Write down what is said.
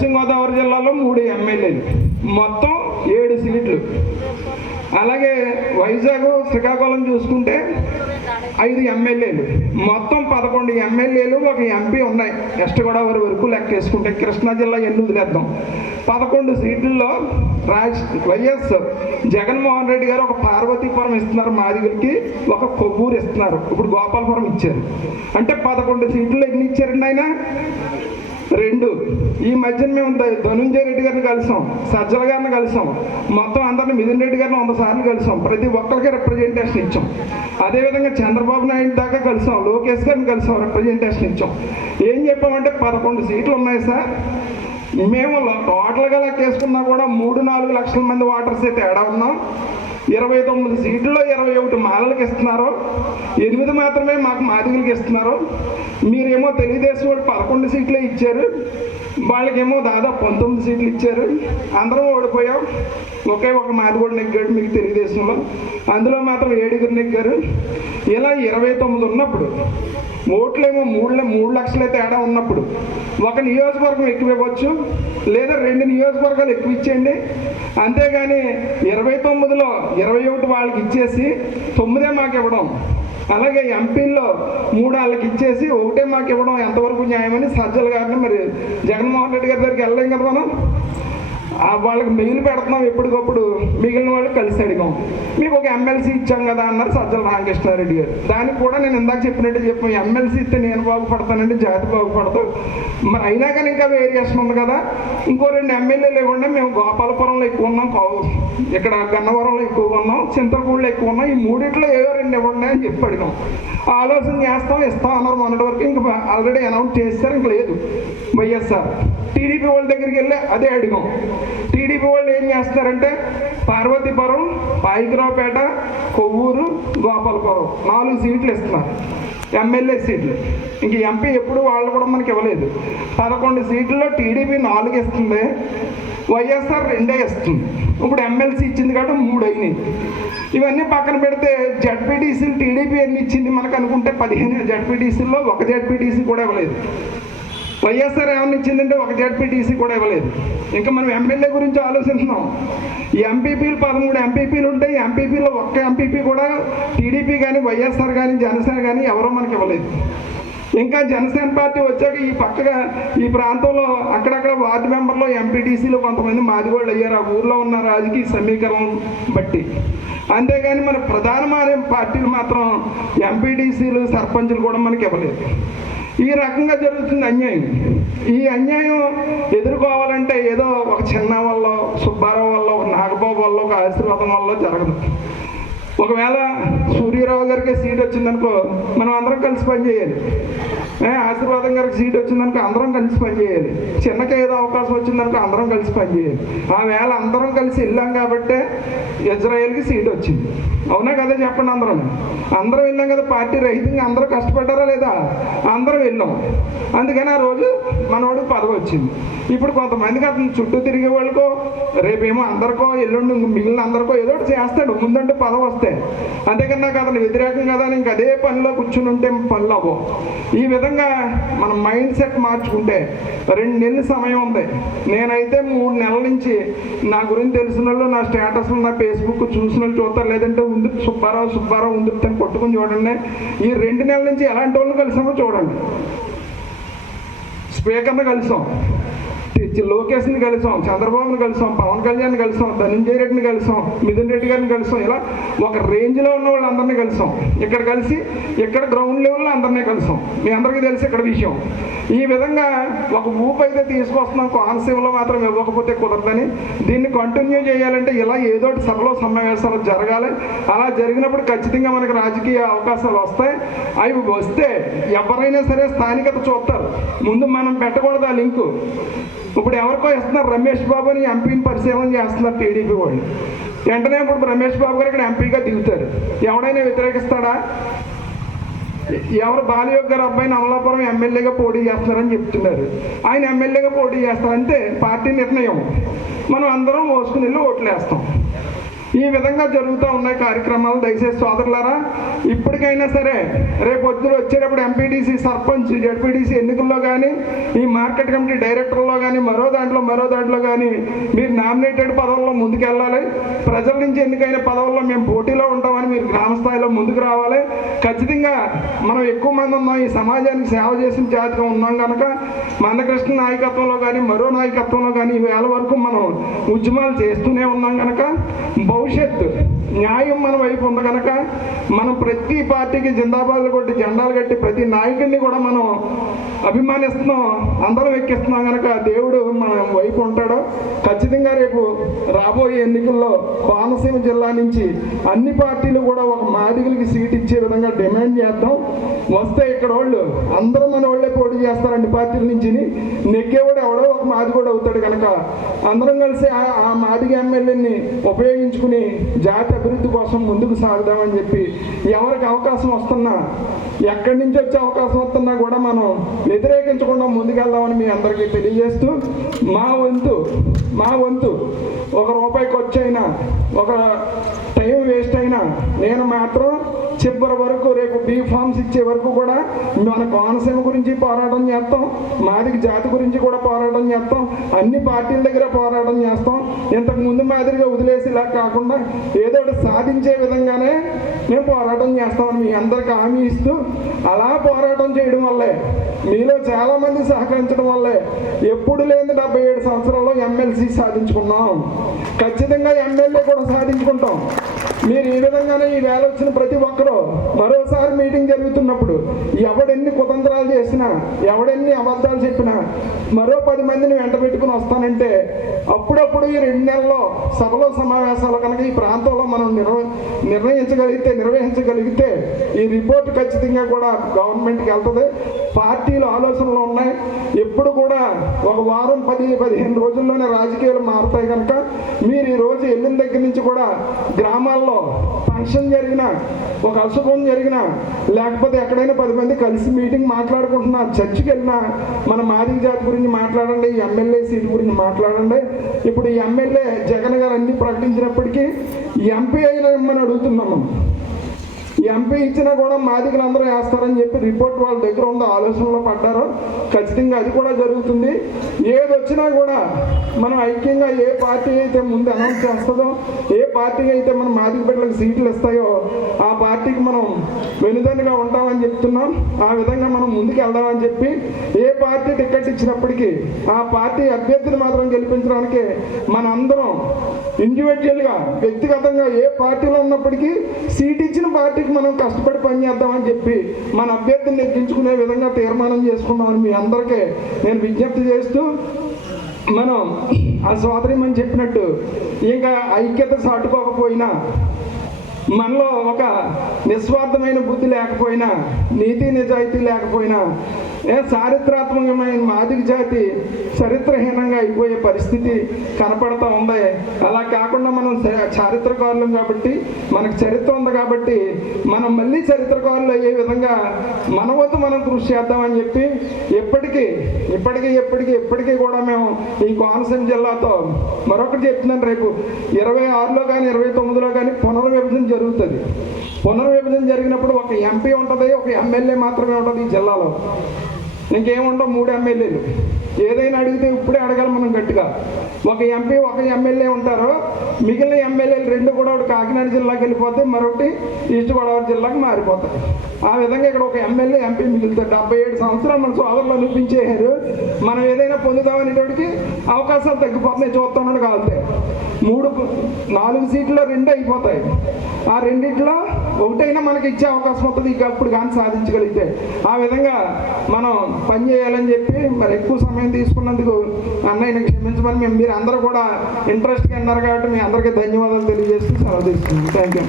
పశ్చిమ గోదావరి జిల్లాలో 3 ఎమ్మెల్యేలు, మొత్తం 7 సీట్లు. అలాగే వైజాగ్ శ్రీకాకుళం చూసుకుంటే 5 ఎమ్మెల్యేలు, మొత్తం 11 ఎమ్మెల్యేలు, 1 ఎంపీ ఉన్నాయి. వెస్ట్ గోదావరి వరకు లెక్క వేసుకుంటే కృష్ణా జిల్లా ఎన్ని వదిలేద్దాం. 11 సీట్లలో వైఎస్ జగన్మోహన్ రెడ్డి గారు ఒక పార్వతీపురం ఇస్తున్నారు మాదిగలకి, ఒక కొవ్వూరు ఇస్తున్నారు. ఇప్పుడు గోపాలపురం ఇచ్చారు. అంటే 11 సీట్లు ఎన్ని ఇచ్చారండి ఆయన? 2. ఈ మధ్యన మేము ధనుంజయ రెడ్డి గారిని కలిసాం, సజ్జల గారిని కలిసాం, మొత్తం అందరిని మిథున్ రెడ్డి గారిని 100 సార్లు కలిసాం. ప్రతి ఒక్కరికి రిప్రజెంటేషన్ ఇచ్చాం. అదేవిధంగా చంద్రబాబు నాయుడు దాకా కలిసాం, లోకేష్ గారిని కలిసాం, రిప్రజెంటేషన్ ఇచ్చాం. ఏం చెప్పామంటే 11 సీట్లు ఉన్నాయి సార్, మేము టోటల్గా లెక్కేసుకున్నా కూడా 3-4 లక్షల మంది ఓటర్స్ అయితే తేడా ఉన్నాం. 29 సీట్లలో 21 మాలలకు ఇస్తున్నారు, 8 మాత్రమే మాకు మాదిగలకి ఇస్తున్నారు. మీరేమో తెలుగుదేశం వాళ్ళు 11 సీట్లే ఇచ్చారు, వాళ్ళకేమో దాదాపు 19 సీట్లు ఇచ్చారు. అందరం ఓడిపోయాం. ఒకే ఒక మాదిగోడు నెగ్గాడు మీకు తెలుగుదేశంలో, అందులో మాత్రం 7 నెగ్గారు. ఇలా 29 ఉన్నప్పుడు, ఓట్లేమో 3 లక్షల తేడా ఉన్నప్పుడు ఒక నియోజకవర్గం ఎక్కువ ఇవ్వచ్చు, లేదా 2 నియోజకవర్గాలు ఎక్కువ ఇచ్చేయండి. అంతేగాని 29లో 21 వాళ్ళకి ఇచ్చేసి 9 మాకు ఇవ్వడం, అలాగే ఎంపీల్లో 3 వాళ్ళకి ఇచ్చేసి 1 మాకు ఇవ్వడం ఎంతవరకు న్యాయమని సజ్జల గారిని మరి జగన్మోహన్ రెడ్డి గారి దగ్గరికి వెళ్ళలేం కదా మనం. వాళ్ళకి మెయిల్ పెడుతున్నాం ఎప్పటికప్పుడు, మిగిలిన వాళ్ళు కలిసి అడిగాం. మీకు ఒక ఎమ్మెల్సీ ఇచ్చాం కదా అన్నారు సజ్జల రామకృష్ణారెడ్డి గారు. దానికి కూడా నేను ఇందాక చెప్పినట్టు చెప్పాను, ఎమ్మెల్సీ ఇస్తే నేను బాగుపడతానండి, జాతి బాగుపడతాం. మరి అయినా కానీ ఇంకా వేరియేషన్ ఉంది కదా, ఇంకో 2 ఎమ్మెల్యేలు ఇవ్వండి. మేము గోపాలపురంలో ఎక్కువ ఉన్నాం, ఇక్కడ గన్నవరంలో ఎక్కువగా ఉన్నాం, చింతలపూడిలో ఎక్కువ ఉన్నాం, ఈ 3 ఏవో 2 ఇవ్వండి అని చెప్పి అడిగాం. ఆలోచన చేస్తాం, ఇస్తాం అన్నారు. మొన్నటి వరకు ఇంకా ఆల్రెడీ అనౌన్స్ చేస్తారు, ఇంక లేదు. వైఎస్ఆర్ టీడీపీ వాళ్ళ దగ్గరికి వెళ్ళి అదే అడిగాం. టీడీపీ వాళ్ళు ఏం చేస్తారంటే పార్వతీపురం, పాయికరావుపేట, కొవ్వూరు, గోపాలపురం 4 సీట్లు ఇస్తున్నారు, ఎమ్మెల్యే సీట్లు. ఇంక ఎంపీ ఎప్పుడు వాళ్ళు కూడా మనకి ఇవ్వలేదు. 11 సీట్లలో టీడీపీ 4 ఇస్తుంది, వైఎస్ఆర్ 2 ఇస్తుంది. ఇప్పుడు ఎమ్మెల్సీ ఇచ్చింది కాబట్టి 3 అయినాయి. ఇవన్నీ పక్కన పెడితే జడ్పీటీసీలు టీడీపీ ఎన్ని ఇచ్చింది మనకు అనుకుంటే 15 జడ్పీటీసీల్లో 1 జడ్పీటీసీ కూడా ఇవ్వలేదు. వైఎస్ఆర్ ఏమన్నా ఇచ్చిందంటే 1 జడ్పీటీసీ కూడా ఇవ్వలేదు. ఇంకా మనం ఎమ్మెల్యే గురించి ఆలోచిస్తున్నాం. ఈ ఎంపీపీలు 13 ఎంపీపీలు ఉంటాయి, ఎంపీపీలో 1 ఎంపీపీ కూడా టీడీపీ కానీ వైఎస్ఆర్ కానీ జనసేన కానీ ఎవరో మనకి ఇవ్వలేదు. ఇంకా జనసేన పార్టీ వచ్చాక ఈ పక్కగా ఈ ప్రాంతంలో అక్కడక్కడ వార్డు మెంబర్లో ఎంపీటీసీలో కొంతమంది మాదిగోళ్ళు అయ్యారు, ఆ ఊర్లో ఉన్న రాజకీయ సమీకరణం బట్టి. అంతేగాని మన ప్రధానమైన పార్టీలు మాత్రం ఎంపీటీసీలు సర్పంచులు కూడా మనకి ఇవ్వలేదు. ఈ రకంగా జరుగుతుంది అన్యాయం. ఈ అన్యాయం ఎదుర్కోవాలంటే ఏదో ఒక చిన్న వల్ల, సుబ్బారావు వల్ల, ఒక నాగబాబు వల్ల, ఒక ఆశీర్వాదం వల్ల జరగదు. ఒకవేళ సూర్యరావు గారికి సీట్ వచ్చిందనుకో మనం అందరం కలిసి పనిచేయాలి. ఆశీర్వాదం గారికి సీట్ వచ్చిందనుకో అందరం కలిసి పనిచేయాలి. చిన్నకి ఏదో అవకాశం వచ్చిందనుకో అందరం కలిసి పనిచేయాలి. ఆ వేళ అందరం కలిసి వెళ్ళాం కాబట్టే ఇజ్రాయెల్కి సీట్ వచ్చింది. అవునా కదా చెప్పండి. అందరం వెళ్ళాం కదా, పార్టీ రహితంగా అందరూ కష్టపడ్డారా లేదా? అందరం వెళ్ళాం. అందుకని ఆ రోజు మనోడికి పదవి వచ్చింది. ఇప్పుడు కొంతమందికి అతను చుట్టూ తిరిగే వాళ్ళకో, రేపేమో అందరికో, ఎల్లుండి మిగిలిన అందరికో ఏదో ఒకటి చేస్తాడు ముందంటే పదవి వస్తే. అంతేకన్నా నాకు అతను వ్యతిరేకం కదా అని ఇంక అదే పనిలో కూర్చుని ఉంటే పనులు అవ్వవు. ఈ విధంగా మన మైండ్ సెట్ మార్చుకుంటే 2 నెలల సమయం ఉంది. నేనైతే 3 నెలల నుంచి నా గురించి తెలిసిన వాళ్ళు, నా స్టేటస్లు, నా ఫేస్బుక్ చూసిన వాళ్ళు చూస్తారు, లేదంటే ఉందు సుబ్బారావు ఉందుతాను కొట్టుకుని చూడండి. ఈ 2 నెలల నుంచి ఎలాంటి వాళ్ళు కలిసామో చూడండి. స్పీకర్ని కలిసాం, లోకేష్ని కలిసాం, చంద్రబాబుని కలిసాం, పవన్ కళ్యాణ్ని కలిసాం, ధనుంజయ రెడ్డిని కలిసాం, మిథున్ రెడ్డి గారిని కలిసాం. ఇలా ఒక రేంజ్లో ఉన్న వాళ్ళందరినీ కలిసాం. ఇక్కడ కలిసి ఇక్కడ గ్రౌండ్ లెవెల్లో అందరినీ కలిసాం. మీ అందరికీ తెలిసి ఇక్కడ విషయం. ఈ విధంగా ఒక ఊపు అయితే తీసుకొస్తున్నాం. కోనసీమలో మాత్రం ఇవ్వకపోతే కుదరదని, దీన్ని కంటిన్యూ చేయాలంటే ఇలా ఏదోటి సభలో సమావేశాలు జరగాలి. అలా జరిగినప్పుడు ఖచ్చితంగా మనకి రాజకీయ అవకాశాలు వస్తాయి. అవి వస్తే ఎవరైనా సరే స్థానికత చూస్తారు. ముందు మనం పెట్టకూడదు ఆ లింకు. ఇప్పుడు ఎవరికో ఇస్తున్నారు, రమేష్ బాబుని ఎంపీని పరిశీలన చేస్తున్నారు టీడీపీ వాళ్ళు. వెంటనే ఇప్పుడు రమేష్ బాబు గారు ఇక్కడ ఎంపీగా దిగుతారు. ఎవడైనా వ్యతిరేకిస్తాడా? ఎవరు బాలయోగ్ గారు అబ్బాయిని అమలాపురం ఎమ్మెల్యేగా పోటీ చేస్తున్నారని చెప్తున్నారు. ఆయన ఎమ్మెల్యేగా పోటీ చేస్తారంటే పార్టీ నిర్ణయం. మనం అందరం మోసుకుని వెళ్ళి ఓట్లు వేస్తాం. ఈ విధంగా జరుగుతూ ఉన్నాయి కార్యక్రమాలు. దయచేసి సోదరులారా, ఇప్పటికైనా సరే రేపు పొద్దున వచ్చేటప్పుడు ఎంపీటీసీ, సర్పంచ్, జడ్పీటీసీ ఎన్నికల్లో కానీ, ఈ మార్కెట్ కమిటీ డైరెక్టర్లో కానీ, మరో దాంట్లో కానీ మీరు నామినేటెడ్ పదవుల్లో ముందుకెళ్ళాలి. ప్రజల నుంచి ఎన్నికైన పదవుల్లో మేము పోటీలో ఉంటామని మీరు గ్రామ స్థాయిలో ముందుకు రావాలి. ఖచ్చితంగా మనం ఎక్కువ మంది ఉన్నాం, ఈ సమాజానికి సేవ చేసిన జాతిగా ఉన్నాం కనుక మందకృష్ణ నాయకత్వంలో కానీ, మరో నాయకత్వంలో కానీ ఈవేళ వరకు మనం ఉద్యమాలు చేస్తూనే ఉన్నాం కనుక భవిష్యత్తు న్యాయం మన వైపు ఉంది కనుక మనం ప్రతి పార్టీకి జిందాబాదులు కొట్టి జెండాలు కట్టి ప్రతి నాయకుడిని కూడా మనం అభిమానిస్తున్నాం, అందరం ఎక్కిస్తున్నాం కనుక దేవుడు మన వైపు ఉంటాడు. ఖచ్చితంగా రేపు రాబోయే ఎన్నికల్లో కోనసీమ జిల్లా నుంచి అన్ని పార్టీలు కూడా ఒక మాదిగలకి సీట్ ఇచ్చే విధంగా డిమాండ్ చేద్దాం. వస్తే ఇక్కడ వాళ్ళు అందరూ మన వాళ్ళే పోటీ చేస్తారు అన్ని పార్టీల నుంచి. నెగ్గేవాడు ఎవడో ఒక మాదిగోడు అవుతాడు కనుక అందరం కలిసి ఆ మాదిగ ఎమ్మెల్యేని ఉపయోగించుకుని జాతి అభివృద్ధి కోసం ముందుకు సాగుదామని చెప్పి ఎవరికి అవకాశం వస్తున్నా, ఎక్కడి నుంచి వచ్చే అవకాశం వస్తున్నా కూడా మనం వ్యతిరేకించకుండా ముందుకెళ్దామని మీ అందరికీ తెలియజేస్తూ, మా వంతు ₹1 ఖర్చు అయినా, ఒక టైం వేస్ట్ అయినా నేను మాత్రం చివరి వరకు రేపు బీ ఫార్మ్స్ ఇచ్చే వరకు కూడా మన కోనసీమ గురించి పోరాటం చేస్తాం, మాదిగ జాతి గురించి కూడా పోరాటం చేస్తాం, అన్ని పార్టీల దగ్గర పోరాటం చేస్తాం. ఇంతకు ముందు మాదిరిగా వదిలేసి ఇలా కాకుండా ఏదో ఒకటి సాధించే విధంగానే మేము పోరాటం చేస్తామని మీ అందరికీ హామీ ఇస్తూ, అలా పోరాటం చేయడం వల్లే, మీలో చాలామంది సహకరించడం వల్లే ఎప్పుడు లేని 77 సంవత్సరాల్లో ఎమ్మెల్సీ సాధించుకున్నాం. ఖచ్చితంగా ఎమ్మెల్యే కూడా సాధించుకుంటాం. మీరు ఈ విధంగానే ఈ వేళ వచ్చిన ప్రతి ఒక్కరూ మరోసారి మీటింగ్ జరుగుతున్నప్పుడు ఎవడెన్ని కుతంత్రాలు చేసినా, ఎవడెన్ని అబద్ధాలు చెప్పినా మరో 10 మందిని వెంట పెట్టుకుని వస్తానంటే అప్పుడప్పుడు ఈ 2 నెలల్లో సభలో సమావేశాలు కనుక ఈ ప్రాంతంలో మనం నిర్వహించగలిగితే ఈ రిపోర్ట్ ఖచ్చితంగా కూడా గవర్నమెంట్కి వెళ్తుంది. పార్టీలు ఆలోచనలు ఉన్నాయి. ఎప్పుడు కూడా ఒక వారం 10-15 రోజుల్లోనే రాజకీయాలు మారుతాయి కనుక మీరు ఈరోజు వెళ్ళిన దగ్గర నుంచి కూడా గ్రామాల్లో ఫంక్షన్ జరిగినా, ఒక అశుభం జరిగినా, లేకపోతే ఎక్కడైనా 10 మంది కలిసి మీటింగ్ మాట్లాడుకుంటున్నా, చర్చికి వెళ్ళినా మన మాదిగ జాతి గురించి మాట్లాడండి, ఈ ఎమ్మెల్యే సీట్ గురించి మాట్లాడండి. ఇప్పుడు ఈ ఎమ్మెల్యే జగన్ గారు అన్ని ప్రకటించినప్పటికీ ఎంపీ అయినా ఇమ్మని అడుగుతున్నాము. ఎంపీ ఇచ్చినా కూడా మాదిగలు అందరూ వేస్తారని చెప్పి రిపోర్ట్ వాళ్ళ దగ్గర ఉన్న ఆలోచనలో పడ్డారు. ఖచ్చితంగా అది కూడా జరుగుతుంది. ఏది వచ్చినా కూడా మనం ఐక్యంగా ఏ పార్టీ అయితే ముందు అనౌన్స్ చేస్తుందో, ఏ పార్టీ అయితే మన మాదిగ బిడ్డలకు సీట్లు ఇస్తాయో ఆ పార్టీకి మనం వెనుదన్నుగా ఉంటామని చెప్తున్నాం. ఆ విధంగా మనం ముందుకు వెళ్దామని చెప్పి ఏ పార్టీ టికెట్ ఇచ్చినప్పటికీ ఆ పార్టీ అభ్యర్థిని మాత్రం గెలిపించడానికి మన అందరం ఇండివిజువల్గా, వ్యక్తిగతంగా ఏ పార్టీలో ఉన్నప్పటికీ సీట్ ఇచ్చిన పార్టీకి మనం కష్టపడి పనిచేద్దామని చెప్పి మన అభ్యర్థిని నెగ్గించుకునే విధంగా తీర్మానం చేసుకున్నామని మీ అందరికీ నేను విజ్ఞప్తి చేస్తూ, మనం ఆ సోదరిమని చెప్పినట్టు ఇంకా ఐక్యత సాటుకోకపోయినా, మనలో ఒక నిస్వార్థమైన బుద్ధి లేకపోయినా, నీతి నిజాయితీ లేకపోయినా చారిత్రాత్మకమైన మాదిగ జాతి చరిత్రహీనంగా అయిపోయే పరిస్థితి కనపడతా ఉంది. అలా కాకుండా మనం చారిత్రకారులం కాబట్టి, మనకు చరిత్ర ఉంది కాబట్టి మనం మళ్ళీ చరిత్రకారులు అయ్యే విధంగా మన వంతు మనం కృషి చేద్దామని చెప్పి ఎప్పటికీ కూడా మేము ఈ కోనసీమ జిల్లాతో మరొకటి చెప్తున్నాను, రేపు 26లో కానీ 29లో కానీ పునర్విభజన జరుగుతుంది. పునర్విభజన జరిగినప్పుడు ఒక ఎంపీ ఉంటుంది, ఒక ఎమ్మెల్యే మాత్రమే ఉంటుంది ఈ జిల్లాలో. ఇంకేముండవు, 3 ఎమ్మెల్యేలు. ఏదైనా అడిగితే ఇప్పుడే అడగాలి మనం గట్టిగా. ఒక ఎంపీ, ఒక ఎమ్మెల్యే ఉంటారు. మిగిలిన ఎమ్మెల్యేలు 2 కూడా ఒకటి కాకినాడ జిల్లాకి వెళ్ళిపోతే, మరొకటి ఈస్ట్ గోదావరి జిల్లాకి మారిపోతాయి. ఆ విధంగా ఇక్కడ ఒక ఎమ్మెల్యే, ఎంపీ మిగులుతారు. 77 సంవత్సరాలు మన సోదరులు అనిపించేశారు. మనం ఏదైనా పొందుదామనేటోడికి అవకాశాలు తగ్గిపోతున్నాయి. చూస్తున్నాడు కాలుతాయి. 4 సీట్లో 2 అయిపోతాయి. ఆ 2లో ఒకటైనా మనకి ఇచ్చే అవకాశం వస్తుంది ఇక అప్పుడు కానీ సాధించగలిగితే. ఆ విధంగా మనం పని చేయాలని చెప్పి మరి ఎక్కువ సమయం తీసుకున్నందుకు అన్నయ్యని క్షమించమని మీరు అందరూ కూడా ఇంట్రెస్ట్గా ఉన్నారు కాబట్టి మీ అందరికీ ధన్యవాదాలు తెలియజేస్తూ సెలవు తీసుకుంటాం. Thank you.